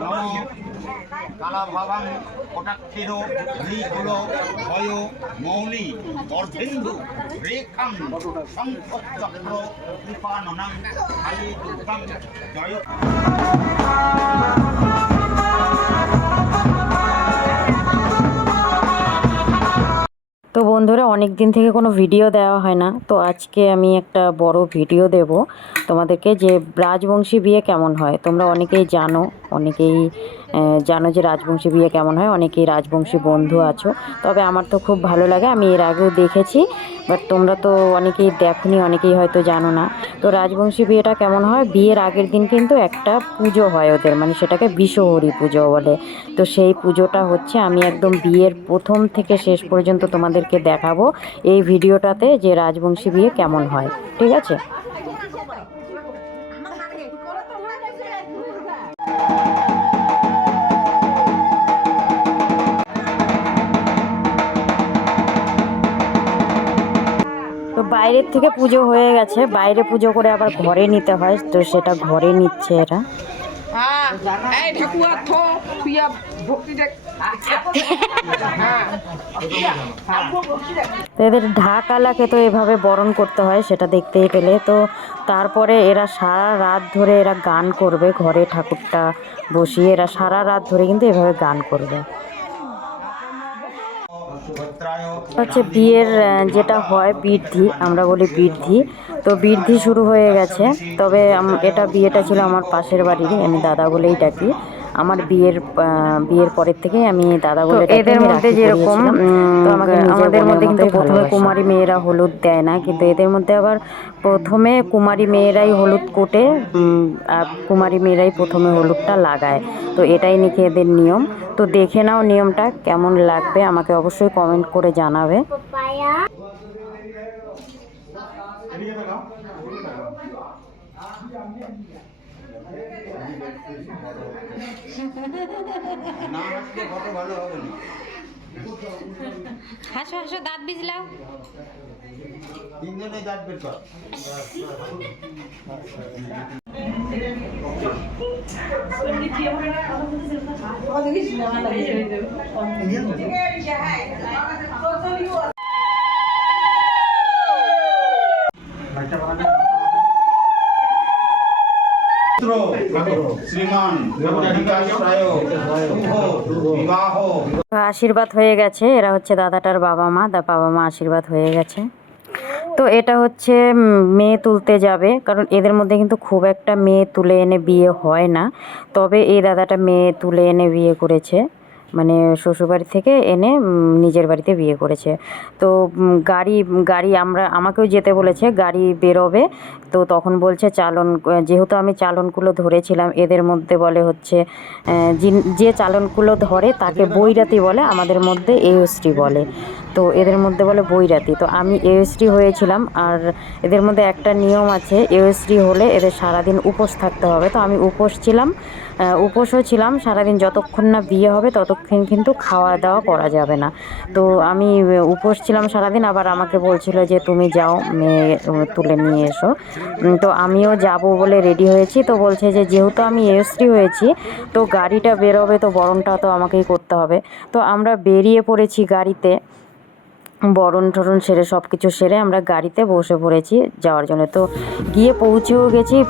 নম কালাভাবাং কটাক্ষের হৃকুল ভয় মৌলি অর্ধেন্দু রেখাং শঙ্খচক্র কৃপাননাং কালী দুর্গাং জয়। তো বন্ধুরা, অনেক দিন থেকে কোনো ভিডিও দেওয়া হয় না, তো আজকে আমি একটা বড় ভিডিও দেব তোমাদেরকে, যে রাজবংশী বিয়ে কেমন হয়। তোমরা অনেকেই জানো যে রাজবংশী বিয়ে কেমন হয়, অনেকেই রাজবংশী বন্ধু আছো। তবে আমার তো খুব ভালো লাগে, আমি এর আগেও দেখেছি, বাট তোমরা তো অনেকেই দেখোনি, অনেকেই হয়তো জানো না। তো রাজবংশী বিয়েটা কেমন হয়, বিয়ের আগের দিন কিন্তু একটা পুজো হয় ওদের, মানে সেটাকে বিশ্বহরি পুজো বলে। তো সেই পুজোটা হচ্ছে, আমি একদম বিয়ের প্রথম থেকে শেষ পর্যন্ত তোমাদেরকে দেখাবো এই ভিডিওটাতে, যে রাজবংশী বিয়ে কেমন হয়। ঠিক আছে? তো বাইরের থেকে পুজো হয়ে গেছে, বাইরে পুজো করে আবার ঘরে নিতে হয়, তো সেটা ঘরে নিচ্ছে এরা। তো এদের ঢাকালাকে তো এভাবে বরণ করতে হয়, সেটা দেখতেই পেলে। তো তারপরে এরা সারা রাত ধরে এরা গান করবে, ঘরে ঠাকুরটা বসিয়ে এরা সারা রাত ধরে কিন্তু এভাবে গান করবে। হচ্ছে বিয়ের যেটা হয় বৃদ্ধি, আমরা বলি বৃদ্ধি। তো বৃদ্ধি শুরু হয়ে গেছে। তবে এটা বিয়েটা ছিল আমার পাশের বাড়িরই, আমি দাদা বলেই ডাকি। আমার বিয়ের পরের থেকেই আমি দাদা বলে ডাকি। এদের মধ্যে যেরকম তো আমাদের মধ্যে কিন্তু প্রথমে কুমারী মেয়েরা হলুদ দেয় না, কিন্তু এদের মধ্যে আবার প্রথমে কুমারী মেয়েরাই হলুদ কোটে, আর কুমারী মেয়েরাই প্রথমে হলুদটা লাগায়। তো এটাই নাকি এদের নিয়ম। তো দেখে নাও নিয়মটা কেমন লাগবে, আমাকে অবশ্যই কমেন্ট করে জানাবে। হাসো হাসো, দাঁত বিজলাও। তিনজনে দাঁত বের কর। আশীর্বাদ হয়ে গেছে, এরা হচ্ছে দাদাটার বাবা মা আশীর্বাদ হয়ে গেছে। তো এটা হচ্ছে মেয়ে তুলতে যাবে, কারণ এদের মধ্যে কিন্তু খুব একটা মেয়ে তুলে এনে বিয়ে হয় না। তবে এই দাদাটা মেয়ে তুলে এনে বিয়ে করেছে, মানে শ্বশুরবাড়ি থেকে এনে নিজের বাড়িতে বিয়ে করেছে। তো গাড়ি আমাকেও যেতে বলেছে, গাড়ি বেরোবে। তো তখন বলছে যেহেতু আমি চালনগুলো ধরেছিলাম, এদের মধ্যে বলে হচ্ছে যে চালনগুলো ধরে তাকে বৈরাতি বলে, আমাদের মধ্যে এয়শ্রী বলে। তো এদের মধ্যে বলে বৈরাতি। তো আমি এয়শ্রী হয়েছিলাম। আর এদের মধ্যে একটা নিয়ম আছে, এয়শ্রী হলে এদের সারাদিন উপোস থাকতে হবে। তো আমি উপোসও ছিলাম সারাদিন, যতক্ষণ না বিয়ে হবে ততক্ষণ কিন্তু খাওয়া দাওয়া করা যাবে না। তো আমি উপোস ছিলাম সারাদিন। আবার আমাকে বলছিল যে তুমি যাও, মেয়ে তুলে নিয়ে এসো। তো আমিও যাব বলে রেডি হয়েছি। তো বলছে যে যেহেতু আমি এয়শ্রী হয়েছি, তো গাড়িটা বেরোবে, তো বরণটা তো আমাকেই করতে হবে। তো আমরা বেরিয়ে পড়েছি গাড়িতে, বরণ টরণ সেরে সব কিছু সেরে আমরা গাড়িতে বসে পড়েছি যাওয়ার জন্য। তো গিয়ে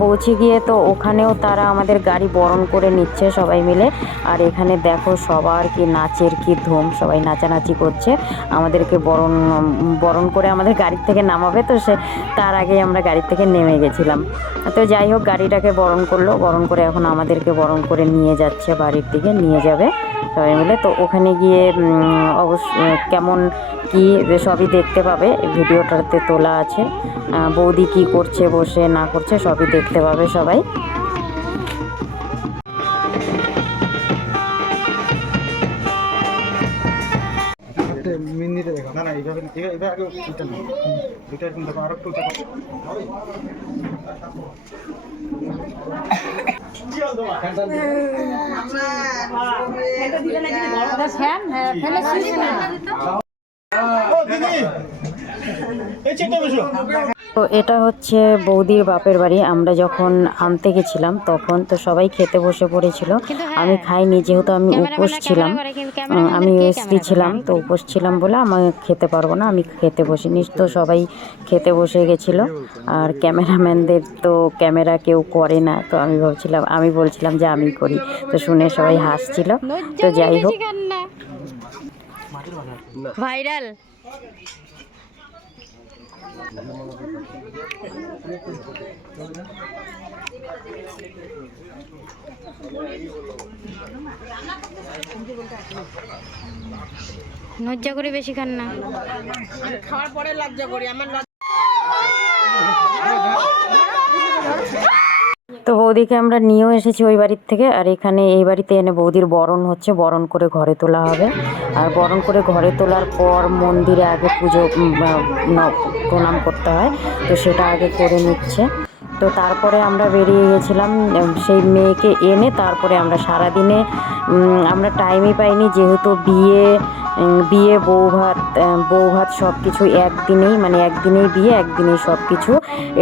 পৌঁছে গিয়ে তো ওখানেও তারা আমাদের গাড়ি বরণ করে নিচ্ছে সবাই মিলে। আর এখানে দেখো সবার কি নাচের কি ধুম, সবাই নাচানাচি করছে। আমাদেরকে বরণ করে আমাদের গাড়ির থেকে নামাবে, তো তার আগেই আমরা গাড়ির থেকে নেমে গেছিলাম। তো যাই হোক, গাড়িটাকে বরণ করে এখন আমাদেরকে বরণ করে নিয়ে যাচ্ছে, বাড়ির দিকে নিয়ে যাবে সবাই মিলে। তো ওখানে গিয়ে কেমন কি সবই দেখতে পাবে, ভিডিওটাতে তোলা আছে। বৌদি কি করছে বসে না করছে সবই দেখতে পাবে সবাই। মিনিটে দেখো, না না এইভাবে এটা আগে এটা না, এটা এরকম দেখো, আর একটু ও দিদি এই চেকটা বসো। তো এটা হচ্ছে বৌদির বাপের বাড়ি। আমরা যখন আনতে গেছিলাম তখন তো সবাই খেতে বসে পড়েছিল, কিন্তু আমি হ্যাঁ, খাইনি যেহেতু আমি উপোস ক্যামেরাম্যানরা ছিলাম। ক্যামেরা করে, কিন্তু ক্যামেরাম্যানদের আমি কে এসটি ক্যামেরা করবে? ছিলাম, আমি তো করি। উপোস ছিলাম বলে আমি খেতে পারবো না, আমি খেতে বসিনি। তো সবাই খেতে বসে গেছিলো, আর ক্যামেরাম্যানদের তো ক্যামেরা কেউ করে না, তো আমি বলছিলাম যে আমি করি। তো শুনে সবাই হাসছিল। তো লজ্জা করে যাই বেশি হোক, খান না, ভাইরাল। লজ্জা করে বেশি খান না। খাওয়ার পরে লজ্জা করি আমার তো বৌদিকে আমরা নিয়েও এসেছি ওই বাড়ির থেকে, আর এখানে এই বাড়িতে এনে বৌদির বরণ হচ্ছে, বরণ করে ঘরে তোলা হবে। আর বরণ করে ঘরে তোলার পর মন্দিরে আগে পুজো প্রণাম করতে হয়, তো সেটা আগে করে নিচ্ছে। তো তারপরে আমরা বেরিয়ে গেছিলাম সেই মেয়েকে এনে। তারপরে আমরা সারাদিনে আমরা টাইমই পাইনি, যেহেতু বিয়ে বউ ভাত সব কিছু একদিনেই, মানে একদিনেই বিয়ে একদিনেই সব কিছু,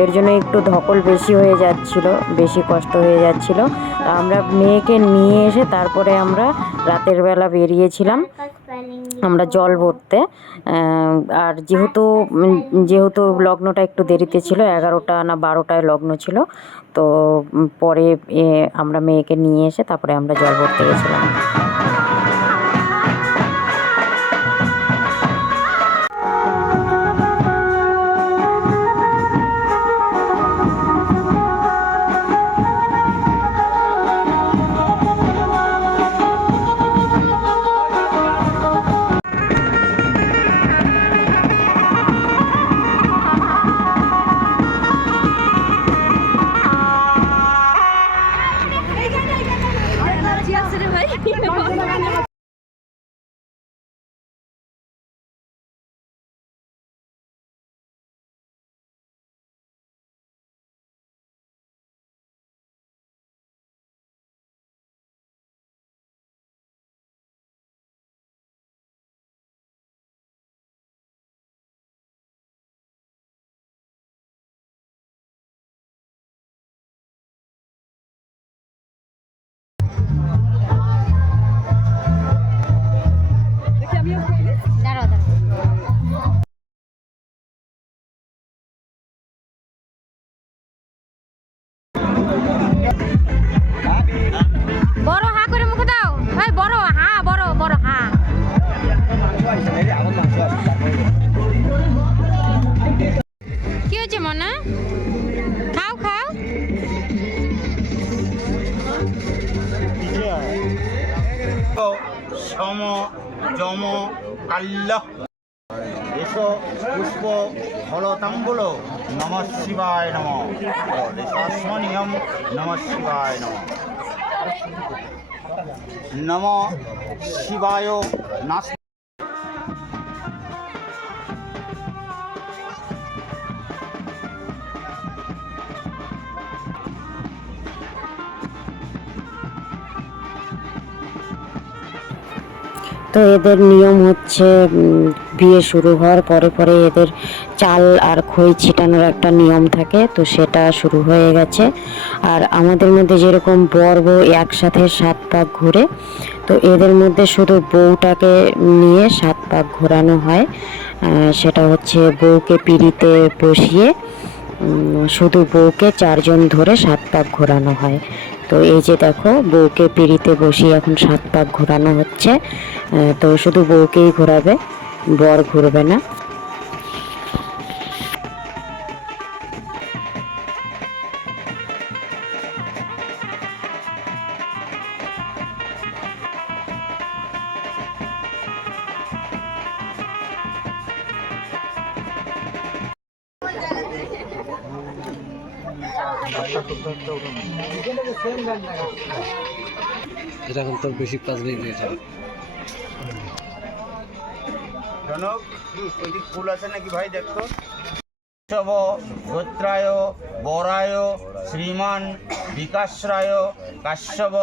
এর জন্য একটু ধকল বেশি হয়ে যাচ্ছিল, বেশি কষ্ট হয়ে যাচ্ছিল। আমরা মেয়েকে নিয়ে এসে তারপরে আমরা রাতের বেলা বেরিয়েছিলাম আমরা জল ভরতে। আর যেহেতু লগ্নটা একটু দেরিতে ছিল, 11টা না 12টায় লগ্ন ছিল, তো পরে আমরা মেয়েকে নিয়ে এসে তারপরে আমরা জল ভরতে গেছিলাম। দাঁড়াও দাঁড়াও। বড় হা করে মুখে দাও, এই বড় হা, বড় বড় হা। কি হয়েছে মনা? খাও খাও। সম যম কাল্য এসো পুষ্প ফলতাম্বুল নমঃ শিবায় নমঃ ঋষাস্মনিয়ম নমঃ শিবায় নমঃ নমঃ শিবায় নাস। তো এদের নিয়ম হচ্ছে বিয়ে শুরু হওয়ার পরে পরে এদের চাল আর খই ছিটানোর একটা নিয়ম থাকে, তো সেটা শুরু হয়ে গেছে। আর আমাদের মধ্যে যেরকম বর বউ একসাথে 7 পাক ঘুরে, তো এদের মধ্যে শুধু বউটাকে নিয়ে 7 পাক ঘোরানো হয়। সেটা হচ্ছে বউকে পিঁড়িতে বসিয়ে শুধু বউকে 4 জন ধরে 7 পাক ঘোরানো হয়। তো এই যে দেখো, বউকে পিঁড়িতে বসিয়ে এখন 7 পাক ঘোরানো হচ্ছে। তো শুধু বউকেই ঘোরাবে, বর ঘুরবে না। এটা এখন তোর বেশি কাজ নেই এটা। জনক ওইটি ফুল আছে নাকি ভাই দেখতো। কেশব গোত্রায় বরায় শ্রীমান বিকাশরায় কাশ্যপ।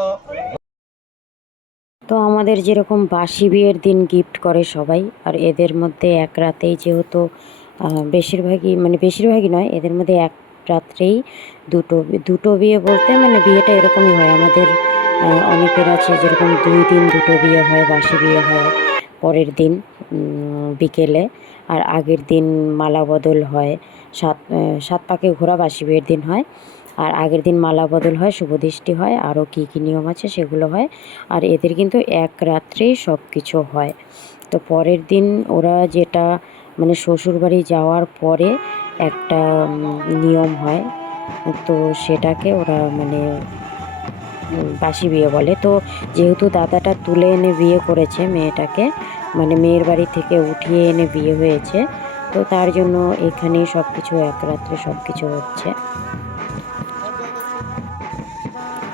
তো আমাদের যেরকম বাসি বিয়ের দিন গিফট করে সবাই, আর এদের মধ্যে এক রাতেই যেহেতু বেশিরভাগই নয়, এদের মধ্যে এক রাত্রেই দুটো বিয়ে বলতে মানে বিয়েটা এরকমই হয় আমাদের। অনেকের আছে যেরকম 2 দিন দুটো বিয়ে হয়, বাসি বিয়ে হয় পরের দিন বিকেলে, আর আগের দিন মালা বদল হয়। সাত পাকে ঘোরা বাসি বিয়ের দিন হয়, আর আগের দিন মালা বদল হয়, শুভদৃষ্টি হয়, আরও কী কী নিয়ম আছে সেগুলো হয়। আর এদের কিন্তু এক রাত্রেই সব কিছু হয়। তো পরের দিন ওরা যেটা মানে শ্বশুরবাড়ি যাওয়ার পরে একটা নিয়ম হয়, তো সেটাকে ওরা মানে বাসি বিয়ে বলে। তো যেহেতু দাদাটা তুলে এনে বিয়ে করেছে মেয়েটাকে, মানে মেয়ের বাড়ি থেকে উঠিয়ে এনে বিয়ে হয়েছে, তো তার জন্য এখানেই সব কিছু এক রাত্রে সব কিছু হচ্ছে।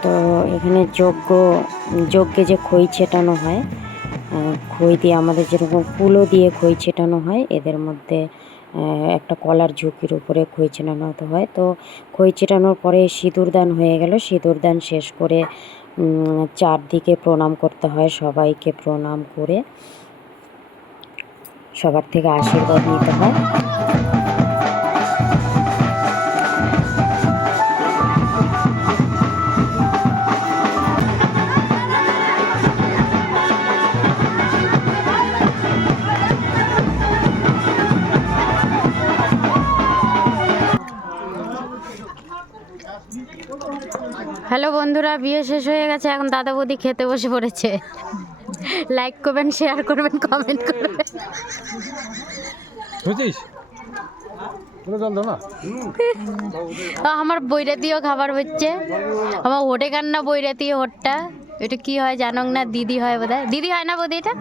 তো এখানে যজ্ঞে যে খই ছেটানো হয়, খই দিয়ে আমাদের যেরকম কুলো দিয়ে খই ছেটানো হয়, এদের মধ্যে একটা কলার ঝুঁকির উপরে খই ছেটানো হয়। তো খই ছেটানোর পরে সিঁদুরদান হয়ে গেল। সিঁদুরদান শেষ করে চারদিকে প্রণাম করতে হয়, সবাইকে প্রণাম করে সবার থেকে আশীর্বাদ নিতে হয়। হ্যালো বন্ধুরা, বিয়ে শেষ হয়ে গেছে, এখন দাদা বৌদি খেতে বসে পড়েছে। লাইক করবেন, শেয়ার করবেন, কমেন্ট করবেন। বুঝছিস জল দাও না। আমার বৈরাতিও খাবার হচ্ছে, আমার হোটে কান্না বৈরাতি হোটটা। এটা কি হয় জানো না? দিদি হয় বোধহয়, দিদি হয় না বৌদি এটা?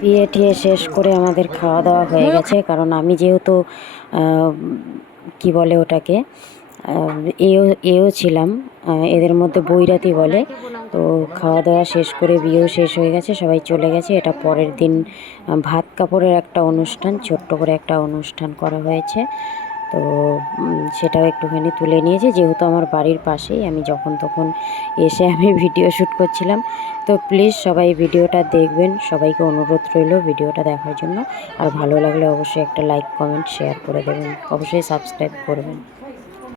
বিয়ে টিয়ে শেষ করে আমাদের খাওয়া দাওয়া হয়ে গেছে, কারণ আমি যেহেতু কি বলে ওটাকে এও ছিলাম, এদের মধ্যে বৈরাতি বলে। তো খাওয়া দাওয়া শেষ করে বিয়েও শেষ হয়ে গেছে, সবাই চলে গেছে। এটা পরের দিন ভাত কাপড়ের একটা অনুষ্ঠান, ছোট্ট করে একটা অনুষ্ঠান করা হয়েছে। তো সেটাও একটুখানি তুলে নিয়েছি, যেহেতু আমার বাড়ির পাশেই, আমি যখন তখন এসে আমি ভিডিও শ্যুট করছিলাম। তো প্লিজ সবাই ভিডিওটা দেখবেন, সবাইকে অনুরোধ রইল ভিডিওটা দেখার জন্য। আর ভালো লাগলে অবশ্যই একটা লাইক, কমেন্ট, শেয়ার করে দেবেন, অবশ্যই সাবস্ক্রাইব করবেন।